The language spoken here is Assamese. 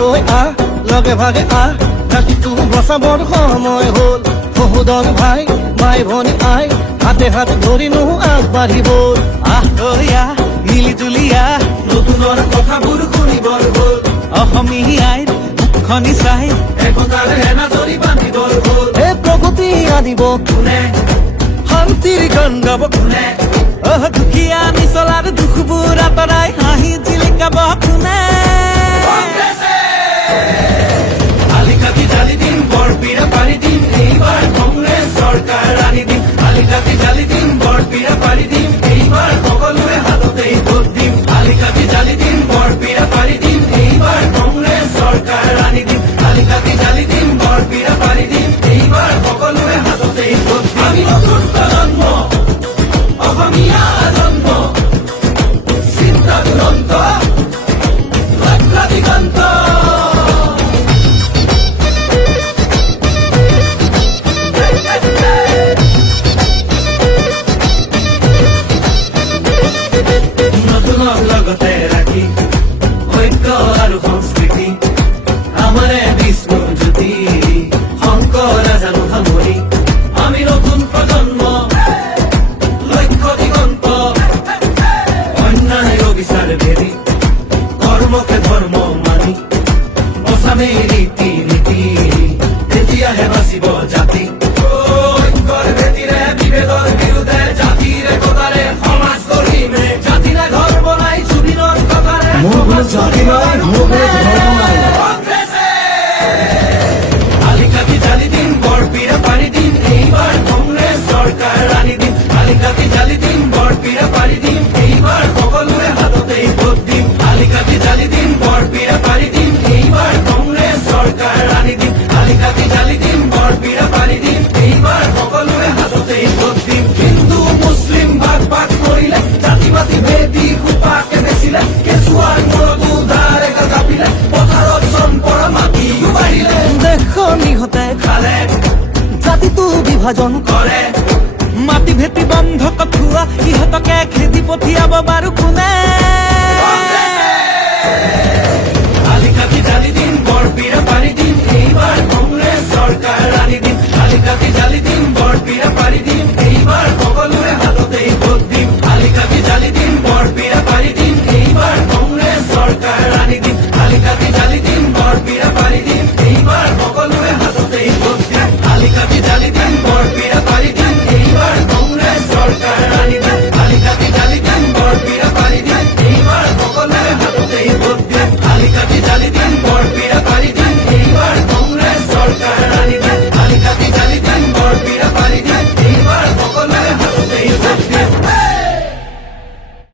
তই আহ লগে ভাগে আহ ৰাতিটো বচাবৰ সময় হ'ল সহোদৰ ভাই মাই ভনী আই হাতে হাত ধৰি নো আগবাঢ়িব আহ তই আহ মিলি জুলি আহ নতুনৰ কথাবোৰ শুনিবৰ হ'ল অসমীয়াই মুখনি চাই একতাৰ এনাজৰি বান্ধিবৰ হ'ল এই প্ৰগতি আনিব কোনে শান্তিৰ গান গাব কোনে দুখীয়া নিচলাৰ দুখবোৰ আঁতৰাই হাঁহি জিলিকাব কোনে আলিকাটি জালি দিম বৰপীৰা পাৰি দিম এইবাৰ কংগ্ৰেছ চৰকাৰ আনি দিম আলিকাটি জালি দিম বৰপীৰা পাৰি দিম এইবাৰ সকলোৱে হাততেই ভোট দিম আলিকাটি জালি দিম বৰপীৰা পাৰি দিম এইবাৰ কংগ্ৰেছ চৰকাৰ আনি দিম আলিকাটি জালি দিম বৰপীৰা পাৰি দিম এইবাৰ সকলোৱে হাততেই ভোট দিম আমি নতুন প্ৰজন্ম অসমীয়া জন্ম চিন্তা দুৰন্ত লক্ষ্য দিগন্ত নতুনক লগতে ৰাখি ঐক্য আৰু সংস্কৃতি আমাৰে বিষ্ণু জ্যোতি শংকৰ জানো সামৰি আমি নতুন প্ৰজন্ম লক্ষ্য দিগন্ত অন্যায় অবিচাৰ ভেদি কৰ্মকে ধৰ্ম মানি বচামেই ৰীতি নীতি তেতিয়াহে বাচিব জাতি ঐক্যৰ ভেটিৰে বিভেদৰ বিৰুদ্ধে জাতিৰ একতাৰে সমাজ গঢ়িমে জাতি নাই ধৰ্ম নাই জুবিনৰ কথাৰে জাতি নাই ধৰ্ম নাই আলিকাটি জালি দিম বৰপীৰা পাৰি দিম এইবাৰ কংগ্ৰেছ চৰকাৰ আনি দিম আলিকাটি জালি দিম বৰপীৰা পাৰি দিম এইবাৰ সকলোৰে হাততেই ভোট দিম আলিকাটি জালি দিম বৰপীৰা পাৰি দিম এইবাৰ কংগ্ৰেছ চৰকাৰ আনি দিম আলিকাটি জালি দিম বৰপীৰা পাৰি দিম এইবাৰ সকলোৰে হাততেই ভোট দিম হিন্দু মুছলিম ভাগ ভাগ কৰিলে জাতি পাতি ভেদি সোপাকে বেচিলে কেঁচুৱাৰ মূৰতো ধাৰ একা জাপিলে পথাৰত চম্পৰা মাটিও বাঢ়িলে দেশৰ নিহতে খালে জাতিটো বিভাজন কৰে মাটি ভেটি বন্ধ কঠুৱা ইহঁতকে খেদি পঠিয়াব বাৰু কোনে